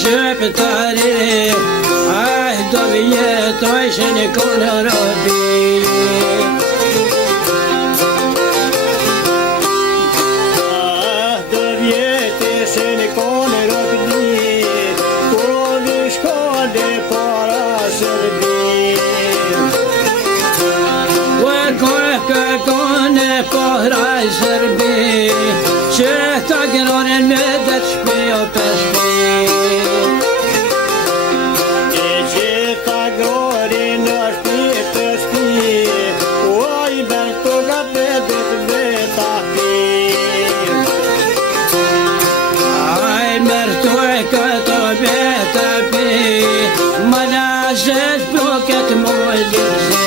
shqiptari, ai do vjetoj që një kone robi. Do vjeti që një kone robi, kone shkode para Serbi. Kone para Serbi, që ta gënonin me dhe të shpi o për shpi. Që ta gënonin në shpi për shpi, oj ben të nga bedet me ta pi. Aj mërtoj këto me ta pi, më nazës bloket moj lirëzi.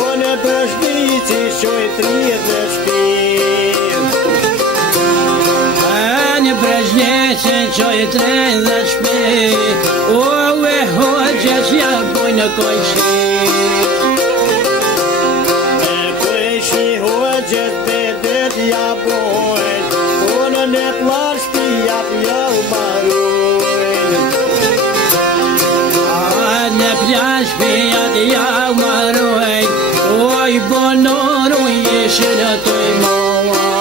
Unë për shpici qoj 30 shpi. Në Brezhneqin qoj 30 shpi, o e hoqës ja boj në kojshi. Kojshi hoqës bedet ja bojnë, unë në plar shpi jap ja u marojnë. Në plan shpijat ja u marojnë, oj bonoru jeshë në toj moa.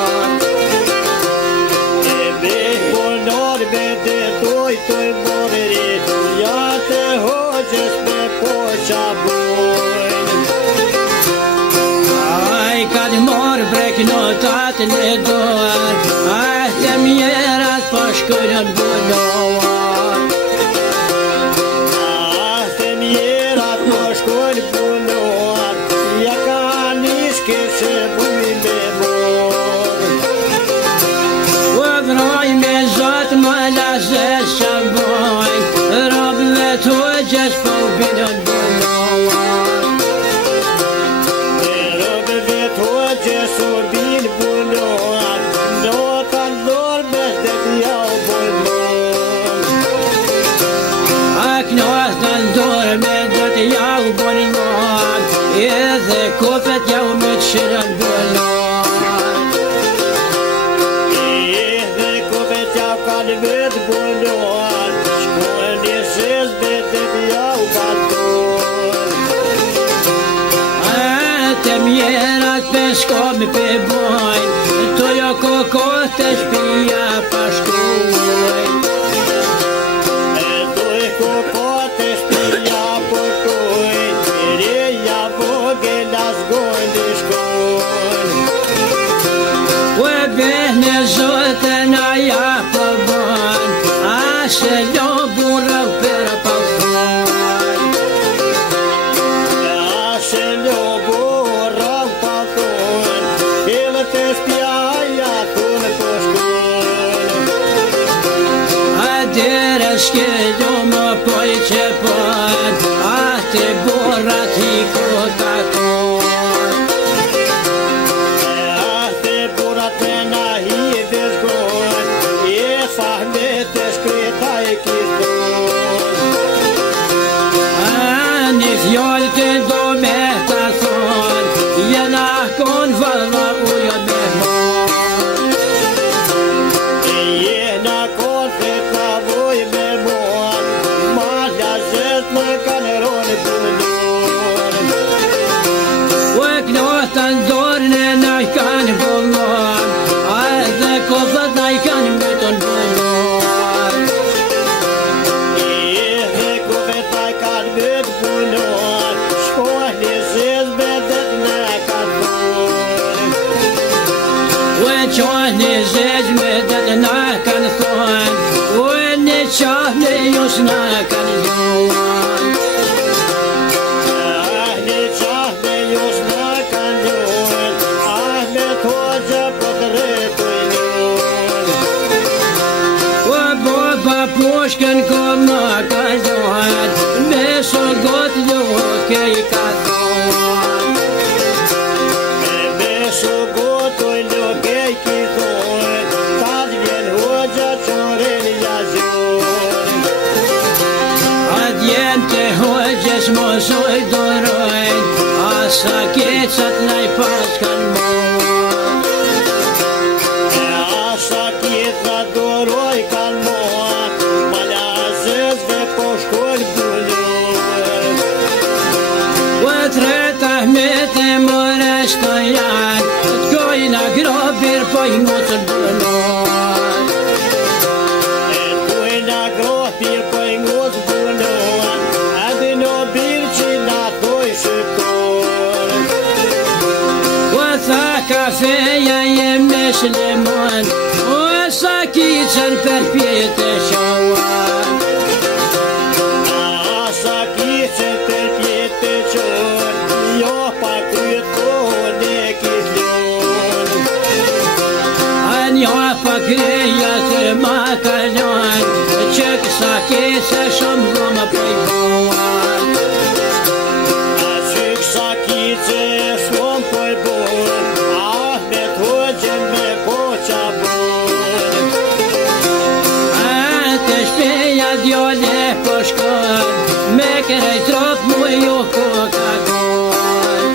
Be bonor bedet oj toj morri, ja të hoqës me poqa bojnë. Aj kad mor brek notat në dorë, aj të mjerat po shkërën bonoa. Kofet ja u me të shirën bëllon. Dhe kofet ja u kanë me të bëllon, shkojnë një shes betet ja u baton. Të mjerat për shkomi për bojnë, të jo kokot të shpija pa shkojnë. Të jo kokot të shpija pa shkojnë, reja vogel as gojnë të shkojnë. U e behne zotën a ja për bojnë, a se jo burra për pa thonë. A se jo burra pa thonë, hele të shpjaja tonë po shkojnë. A dire s'ke më poj që pojnë, a të burrat i kota konë. A të burrat e na hi dhe shkojnë, e fahmet e shkreta e kishtonë. A një fjallë të do me të thonë, jena konë valla ujo me monë. Jena konë të tavoj me monë, ma lazet më kanë ronë punonë. U e knota në dorën e na i kanë bollon, a edhe kofat na i kanë myton bollon. Dhe kofet na i kanë mytë punonë, shkojnë një zez bedet në kanë thonë. U e qojnë një zez me dhe të na kanë thonë, u e një qah me jos na kanë zonë. Një qah me jos na kanë zonë, me thogjë po të retojnë. U e boba pushkën ko ma ka zonë, me so gotë zotë ke i ka thonë. Me so gotë loke i ki thonë, ta të vjen hoxha qoren ja zonë. Adjen të hoxhës mosoj dorojnë, asa keqat na i pas kanë morë. poj ngocën dënon. Kujna gropi poj ngocë dënon, edhe në birë që na thoj shëptor. O tha kafeja jem me shlemon, o sa kicën për pjetë shawan. Sa kicën për pjetë qon, jo pa kryet kone kitlon. Njo pa kreja të ma kalon, që kësa kese shumë dhëmë për buan. Që kësa kicë shumë për buan, me t'hoqen me poqa buan. Të shpeja djole po shkon, me kërëj trop mu ju koka kon.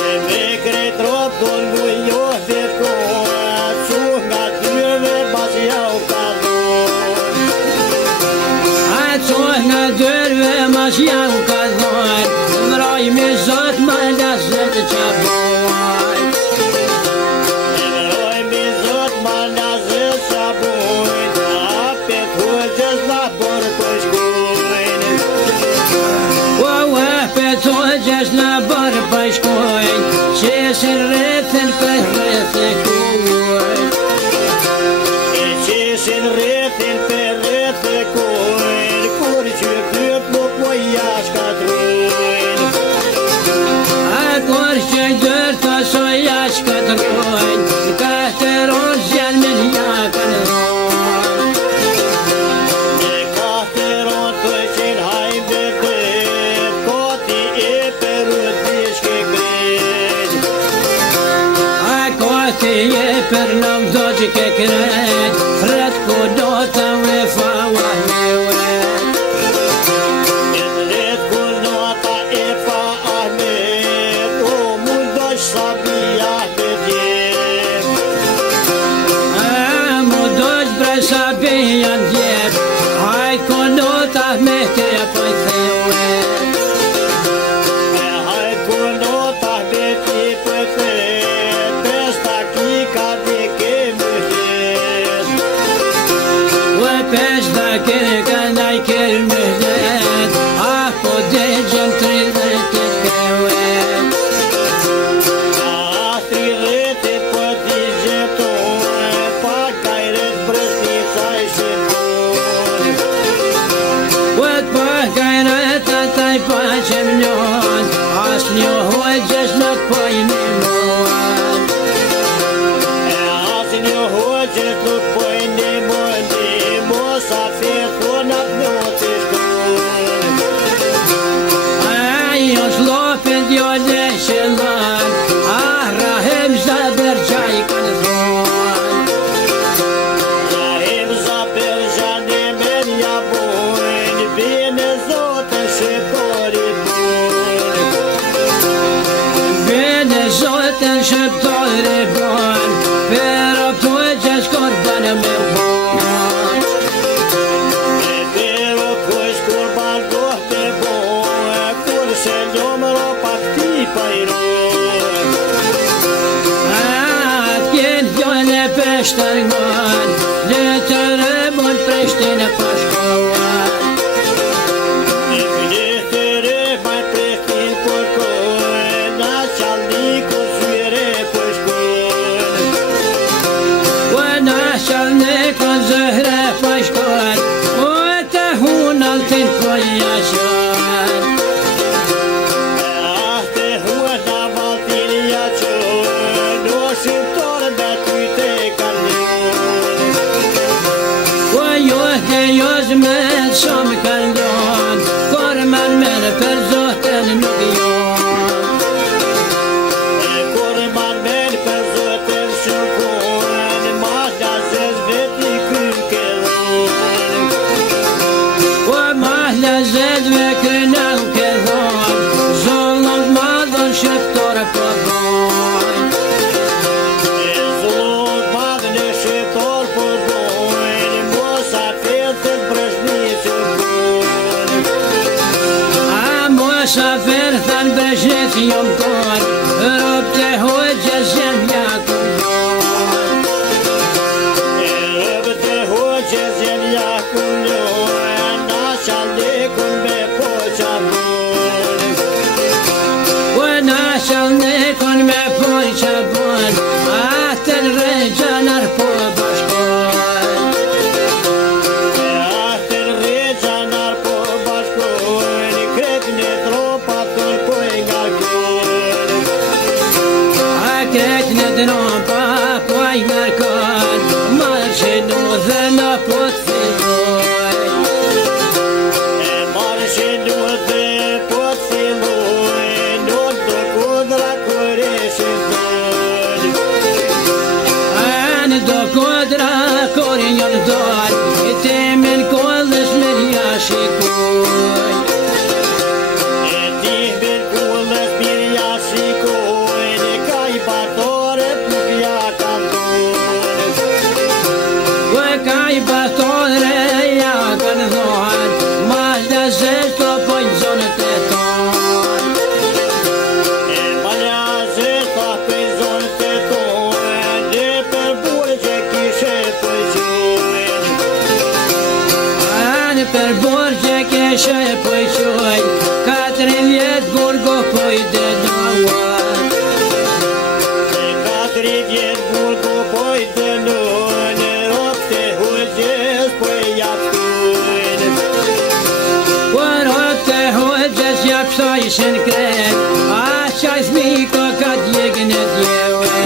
Me krejt rop don mu jo vekon, që nga dyrve bas jau ka dhon. Co nga dërve mas jau ka dhon, vroj me zot ma lasët që buan. Vroj me zot ma lasët që buan, pe t'hoqes na borë të shkojnë. Pe to gjesh në bërë për shkojnë, që se rrethen për rrethë kuajnë. Qeshin rrethin për rrethë kuajnë, kur që kryp nuk mo jashka trujnë. Kur që dërë të so jashka trojnë, ka të ronë zjanë me njakën ronë. Ka të ronë të qenë hajnë dhe dhe, koti e peru t'ishke krejnë. Koti e për nëm do që ke krejnë, fret ku do të me fawa me vetë. Let ku nota e fa Ahmet, o mundosh sabia me djem. Mu dosh bre sabijan djep, haj konota me te pëjthewe. Haj ku nota me ti pëthe, pesta kika dhe kemi het. Pesh da kërë këndaj kërë më hlet, po dhe gjëm 30 këvet. 30 po t'i gjeton, pa kajret brësnica i shqipton. Pa kajret ataj pa qëm njohën, as një hoqës nuk po i një muan. As një hoqës nuk po i një muan, mosa fethon atë në të shkon. Jo shlopin djole shëllon, rahem zaber qaj kanë thonë. Rahim zaber gjane me nja bojnë, bine zotën shqiptori bojnë. Bene zotën shqiptore bon, pero të gjesh korban me bon. Pero kush kurban goh me bojnë, kur se ljom ropa këti pajrojnë. T'jen djole peshtër ngon, le të remon preshtin e pashkoan. Letëre maj prehtin për kojnë, na qalniku zyre për shkojnë. Na qalne kon zëhre pashkoan, të hunal t'in koja qan. Te huana valtin ja qojnë, no shqiptarë me ty te kanë njojnë. Jos me shumë kanë njohën, kur man merë për zotën nuk jonë. Kur man merë për zotën shukojnë, ma gazes veti krym këllojnë. Ma lezezve kërnën këdhon, zollon madhën shqiptore po bojnë. Zullon madhën e shqiptar po bojnë, mosa fetët brezhnisë bojnë. Mosa fetët brezhnisë jom konë, rob të hoqës jem jakëm bojnë. gjanar po bashkojnë. Ahtër gjanar po bashkojnë, kretë në tropa tërë po e ngarkojnë. A kretë në tropa po e ngarkojnë, marshinu dhe në po të fillojnë. Marshinu dhe po të fillojnë, nuk do kodra kërëshin dojnë. Në do kodra kore njën dojnë, e temen kollës me rja shikojnë. E timen kollës birja shikojnë, ka i batore pukja kantojnë. Ka i batore ja kanë dhonë, malda zërë të pojnë zonët e tonë. Malja zërë të pojnë zonët e tonë, dhe për burë që kishe pëjqojnë. Në për borë që keshe pëjqojnë, 14 burgo poj dhe donë. 14 burgo poj dhe donë, ropë të hujgjës poj japtojnë. Ropë të hujgjës japtojshin kretë, a qaj smiko ka djegën e djeve.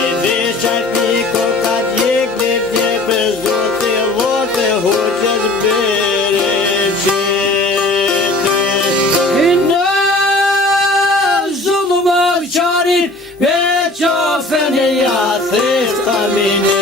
E veçaj piko ka djegën e djeve, zote ropë të hujgjës bere qete. Në zullu më qarin, e qafën e Ja thesht kamine